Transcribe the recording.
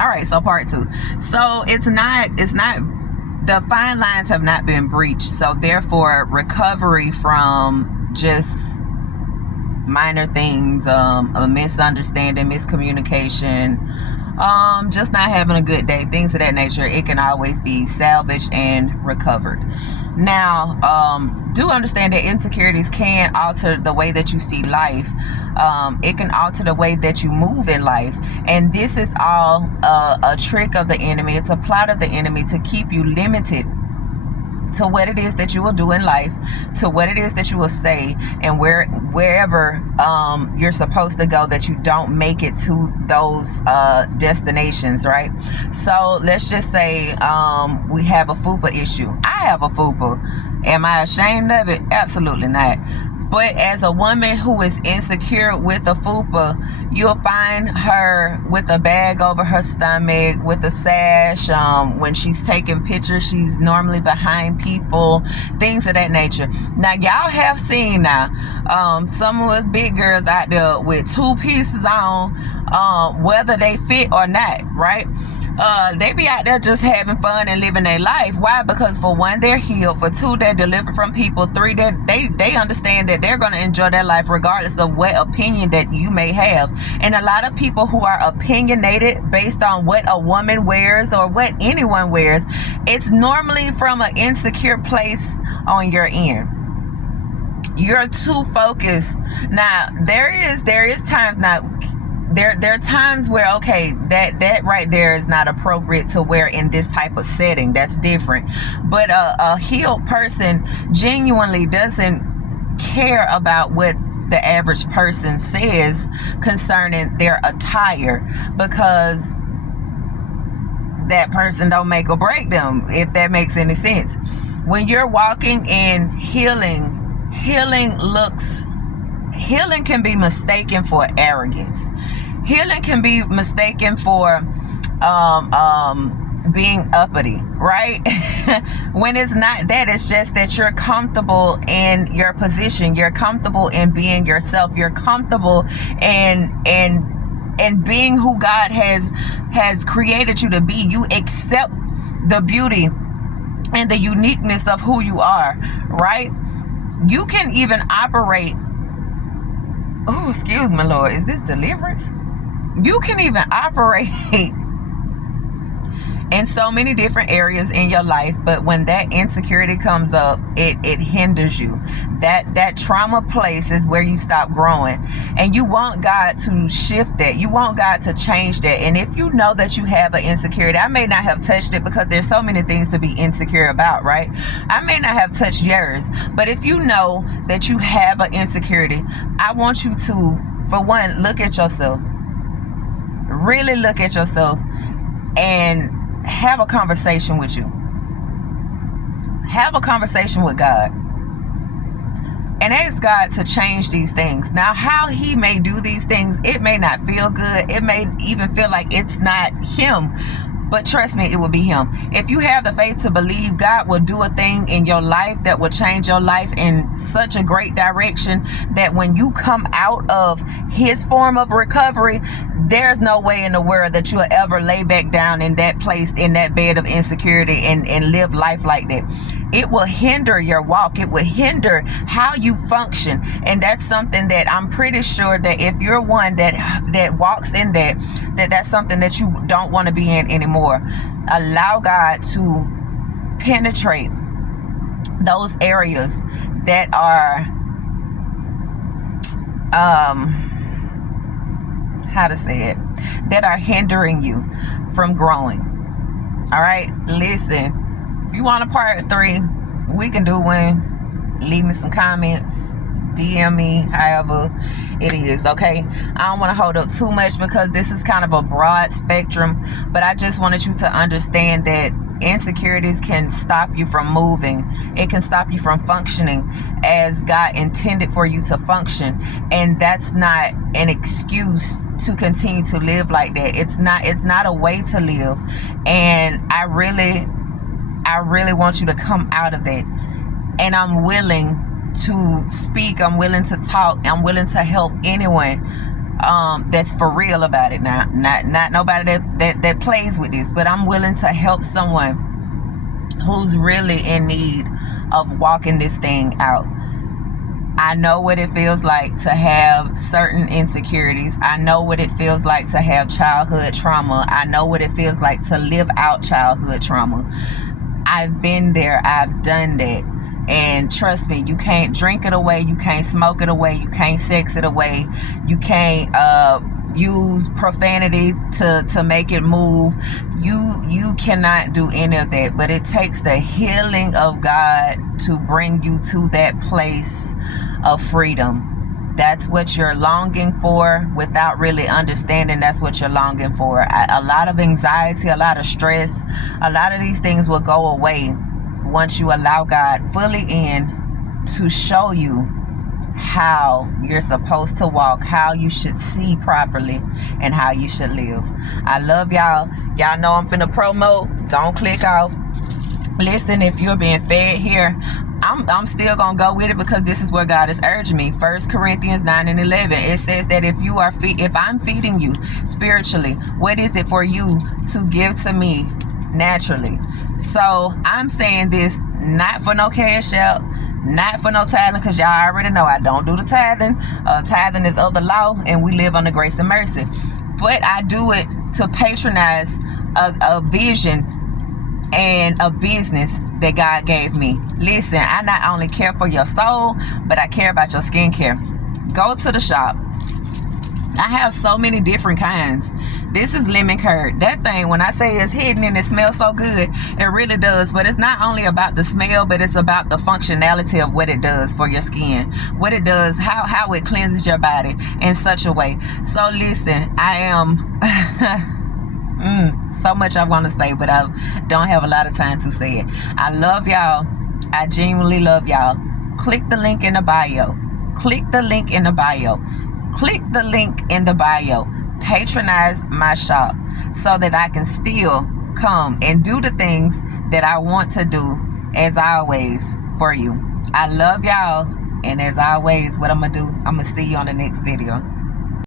All right, so part two. So it's not the fine lines have not been breached. So therefore, recovery from just minor things, a misunderstanding, miscommunication, just not having a good day, things of that nature, it can always be salvaged and recovered. Now, do understand that insecurities can alter the way that you see life. It can alter the way that you move in life. And this is all a trick of the enemy. It's a plot of the enemy to keep you limited to what it is that you will do in life, to what it is that you will say, and wherever you're supposed to go, that you don't make it to those destinations, right? So let's just say we have a FUPA issue. I have a FUPA. Am I ashamed of it? Absolutely not. But as a woman who is insecure with a FUPA, you'll find her with a bag over her stomach, with a sash. When she's taking pictures, she's normally behind people, things of that nature. Now, y'all have seen some of us big girls out there with two pieces on, whether they fit or not, right? They be out there just having fun and living their life. Why? Because for one, they're healed. For two, they're delivered from people. Three, they understand that they're going to enjoy their life regardless of what opinion that you may have. And a lot of people who are opinionated based on what a woman wears or what anyone wears, it's normally from an insecure place on your end. You're too focused. Now, there is times now. There are times where, okay, that right there is not appropriate to wear in this type of setting. That's different. But a healed person genuinely doesn't care about what the average person says concerning their attire, because that person don't make or break them, if that makes any sense. When you're walking in healing can be mistaken for arrogance. Healing can be mistaken for being uppity, right? When it's not that, it's just that you're comfortable in your position. You're comfortable in being yourself. You're comfortable in being who God has created you to be. You accept the beauty and the uniqueness of who you are, right? You can even operate. Oh, excuse me, Lord. Is this deliverance? You can even operate in so many different areas in your life, but when that insecurity comes up, it hinders you. That trauma place is where you stop growing, and you want God to shift that. You want God to change that. And if you know that you have an insecurity, I may not have touched it because there's so many things to be insecure about, right? I may not have touched yours, but if you know that you have an insecurity, I want you to, for one, look at yourself. Really look at yourself and have a conversation with you. Have a conversation with God and ask God to change these things. Now, how he may do these things, it may not feel good. It may even feel like it's not him. But trust me, it will be him. If you have the faith to believe, God will do a thing in your life that will change your life in such a great direction that when you come out of his form of recovery, there's no way in the world that you'll ever lay back down in that place, in that bed of insecurity, and live life like that. It will hinder your walk. It will hinder how you function. And that's something that I'm pretty sure that if you're one that walks in that's something that you don't want to be in anymore. Allow God to penetrate those areas that are, how to say it, that are hindering you from growing. All right, listen. If you want a part 3, we can do one. Leave me some comments, DM me, however it is, okay? I don't want to hold up too much because this is kind of a broad spectrum, but I just wanted you to understand that insecurities can stop you from moving. It can stop you from functioning as God intended for you to function, and that's not an excuse to continue to live like that. It's not a way to live, and I really want you to come out of that. And I'm willing to speak. I'm willing to talk. I'm willing to help anyone that's for real about it now. Not nobody that plays with this, but I'm willing to help someone who's really in need of walking this thing out. I know what it feels like to have certain insecurities. I know what it feels like to have childhood trauma. I know what it feels like to live out childhood trauma. I've been there. I've done that. And trust me, you can't drink it away. You can't smoke it away. You can't sex it away. You can't use profanity to make it move. You cannot do any of that. But it takes the healing of God to bring you to that place of freedom. That's what you're longing for without really understanding that's what you're longing for. A lot of anxiety, a lot of stress, a lot of these things will go away once you allow God fully in to show you how you're supposed to walk, how you should see properly, and how you should live. I love y'all. Y'all know I'm finna promote. Don't click off. Listen, if you're being fed here, I'm still gonna go with it because this is where God is urging me. 1 Corinthians 9 and 11. It says that if I'm feeding you spiritually, what is it for you to give to me naturally? So I'm saying this not for no cash out, not for no tithing, because y'all already know I don't do the tithing. Tithing is of the law, and we live under grace and mercy. But I do it to patronize a vision and a business that God gave me. Listen, I not only care for your soul, but I care about your skincare. Go to the shop. I have so many different kinds. This is lemon curd. That thing, when I say it's hidden and it smells so good, it really does. But it's not only about the smell, but it's about the functionality of what it does for your skin. What it does, how it cleanses your body in such a way. So listen, I am... so much I want to say, but I don't have a lot of time to say it. I love y'all. I genuinely love y'all. Click the link in the bio. Click the link in the bio. Click the link in the bio. Patronize my shop so that I can still come and do the things that I want to do, as always, for you. I love y'all. And as always, what I'm going to do, I'm going to see you on the next video.